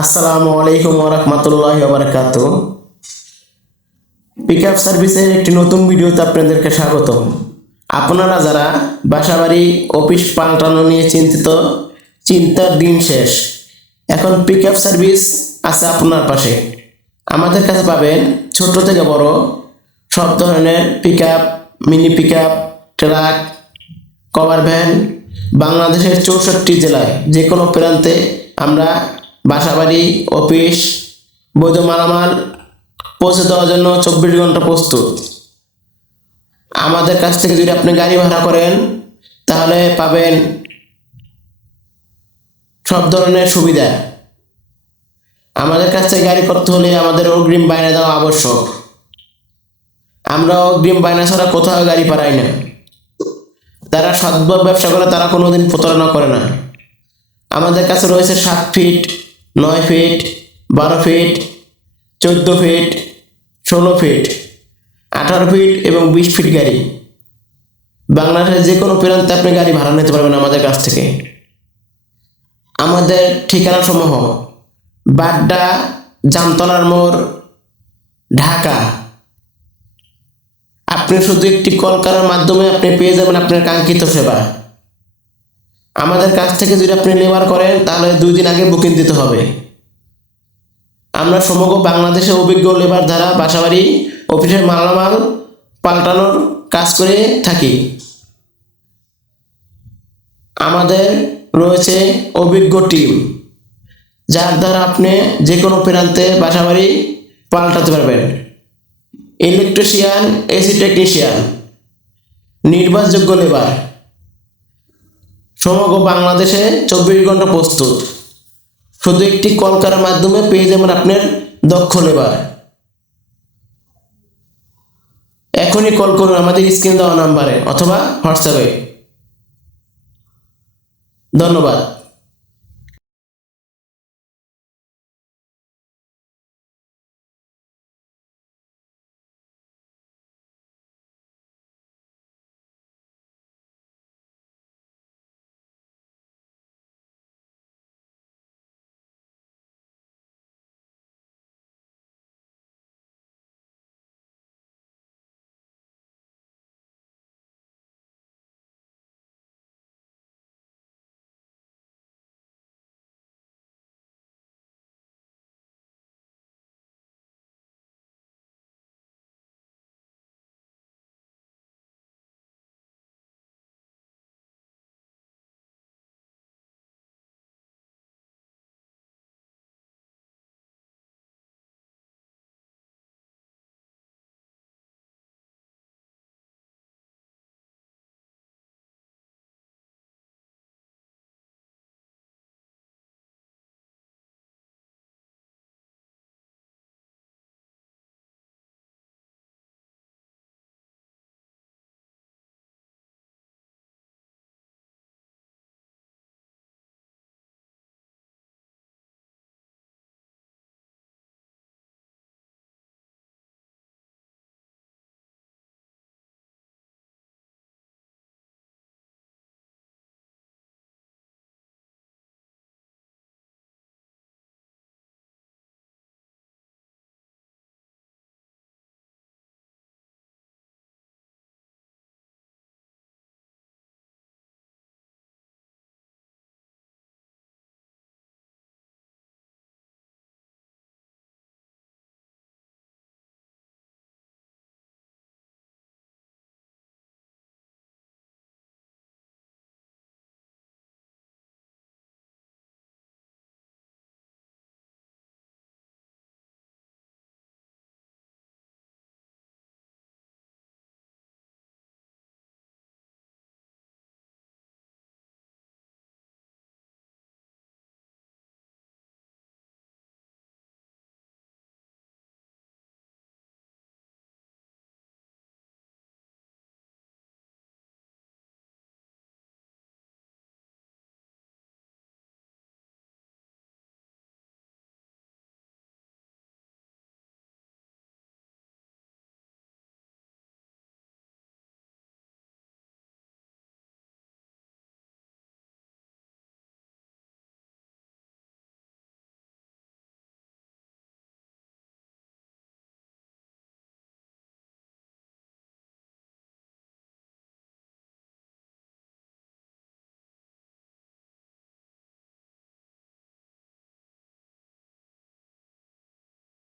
আসসালামু আলাইকুম ওয়া রাহমাতুল্লাহি ওয়া বারাকাতুহু। পিকআপ সার্ভিসের একটি নতুন ভিডিওতে আপনাদেরকে স্বাগতম। আপনারা যারা বাসাবাড়ি অফিস পাল্টানো নিয়ে চিন্তিত, চিন্তার দিন শেষ। এখন পিকআপ সার্ভিস আছে আপনার পাশে। আমাদের কাছে পাবেন ছোট থেকে বড় সব ধরনের pickup, mini pickup, truck, cover van. বাংলাদেশের 64 জেলায় যে কোনো প্রান্তে আমরা বাসাবাড়ি, অফিস, বৈধ মালামাল পৌঁছে দেওয়ার জন্য 24 ঘন্টা প্রস্তুত। আমাদের কাছ থেকে যদি আপনি গাড়ি ভাড়া করেন তাহলে পাবেন সব ধরনের সুবিধা। আমাদের কাছ থেকে গাড়ি করতে হলে আমাদের অগ্রিম বায়না দেওয়া আবশ্যক। আমরা অগ্রিম বায়না ছাড়া কোথাও গাড়ি পাঠাই না। যারা সৎভাবে ব্যবসা করে তারা কোনোদিন প্রতারণা করে না। আমাদের কাছে রয়েছে 7 feet, 9 feet, 12 feet, 14 feet, 16 feet, 18 feet এবং 20 ফিট গাড়ি। বাংলাদেশের যে কোনো প্রান্তে আপনি গাড়ি ভাড়া নিতে পারবেন আমাদের কাছ থেকে। আমাদের ঠিকানা সমূহ: বাড্ডা, জামতলার মোড়, ঢাকা। আপনি শুধু একটি কল করার মাধ্যমে আপনি পেয়ে যাবেন আপনার কাঙ্ক্ষিত সেবা। আমাদের কাছ থেকে যদি আপনি লেবার করেন তাহলে 2 দিন আগে বুকিং দিতে হবে। আমরা সমগ্র বাংলাদেশে অভিজ্ঞ লেবার দ্বারা বাসাবাড়ি, অফিসের মালামাল পাল্টানোর কাজ করে থাকি। আমাদের রয়েছে অভিজ্ঞ টিম, যার দ্বারা আপনি যে কোনো প্রান্তে বাসাবাড়ি পাল্টাতে পারবেন। ইলেকট্রিশিয়ান, এসি টেকনিশিয়ান, নির্ভরযোগ্য লেবার, সমগ্র বাংলাদেশে 24 ঘন্টা প্রস্তুত। শুধু একটি কল করার মাধ্যমে পেয়ে যাবেন আপনার দক্ষ লেবার। এখনই কল করুন আমাদের স্ক্রিন দেওয়া নাম্বারে অথবা হোয়াটসঅ্যাপে। ধন্যবাদ।